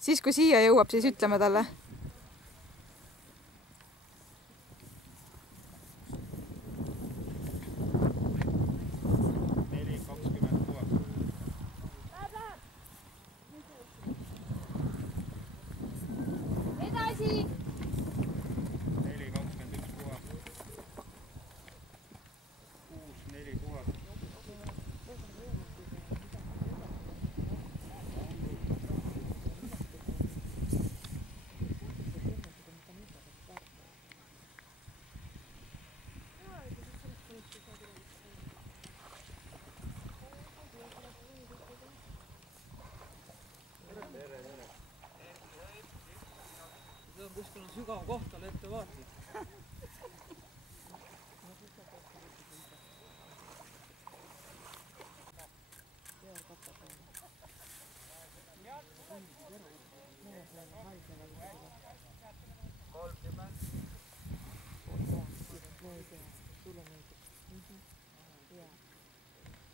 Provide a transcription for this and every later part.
siis kui siia jõuab, siis ütleme talle. Kuskil on sügav koht, ole ette vaatid.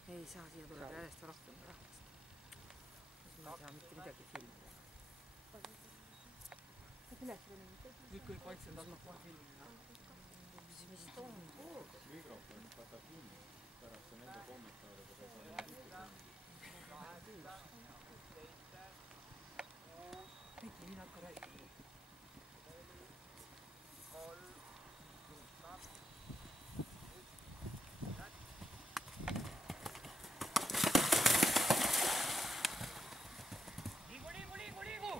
Ei saa siia tulla järjest rohkem rahvast. Siis ma ei saa mitte midagi filmida. Nüüd kõik vaikselt annab kohe filmida. Mis vist on poolda? Mikrofon võtab kinni pärast nende kommentaaridega. Kõik nii hakka rääkida.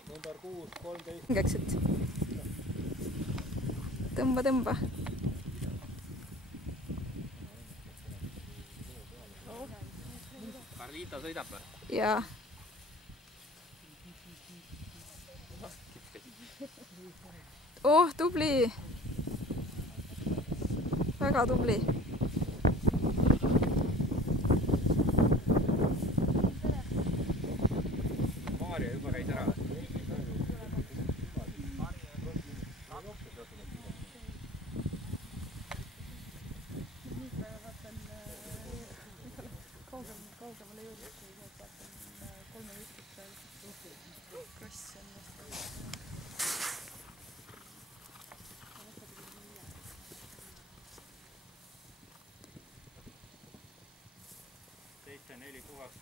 Number 6, 13. Hingeksid. Tõmba, tõmba. Carlita sõidab või? Jaa. Oh, tubli. Väga tubli. Maarja juba käis ära. Kaugemale jõudnud, kui vaatan 3 kross on vast. 7-4 puhast.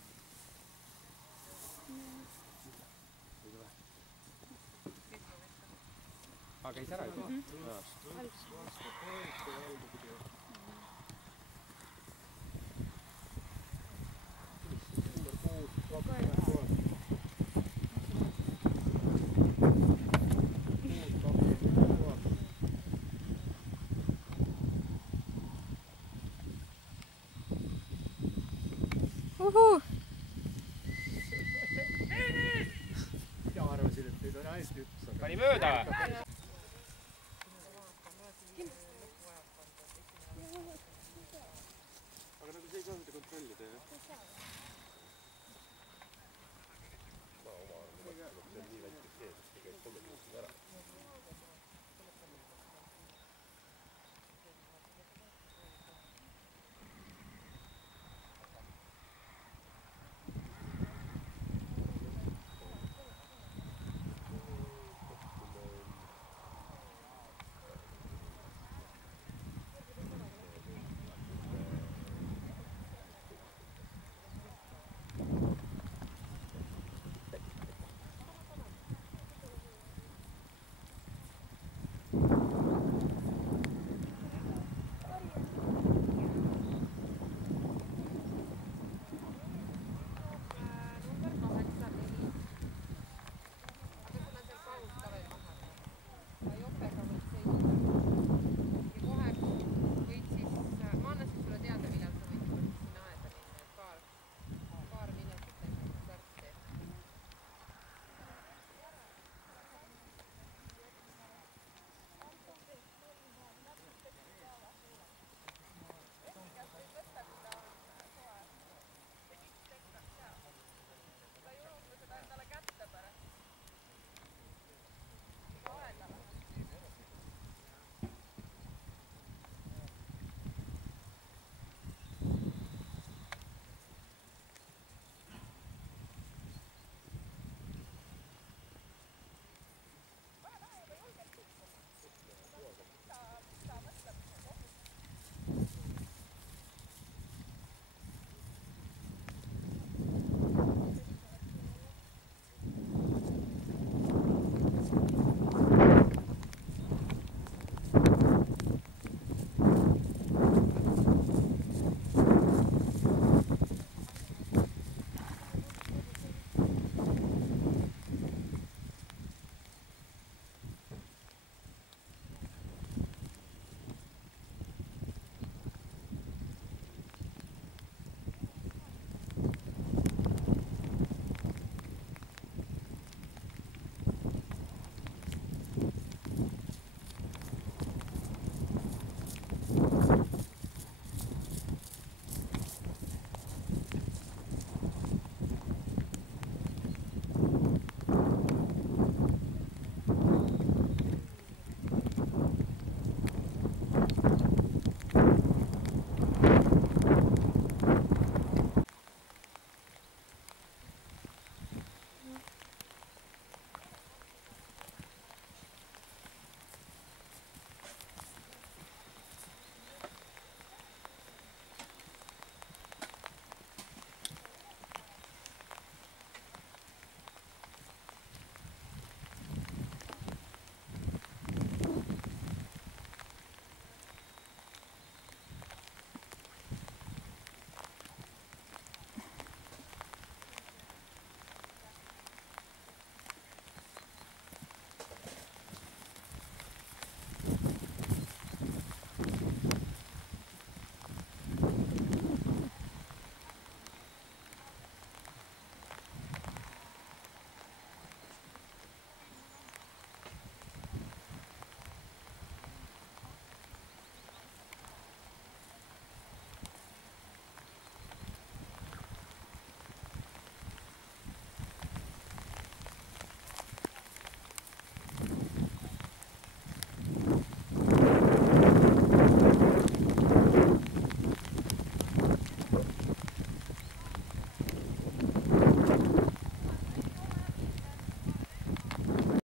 Käis ära juba? Uhuu! Mina arvasin, et neid on hästi üks. Pani mööda või?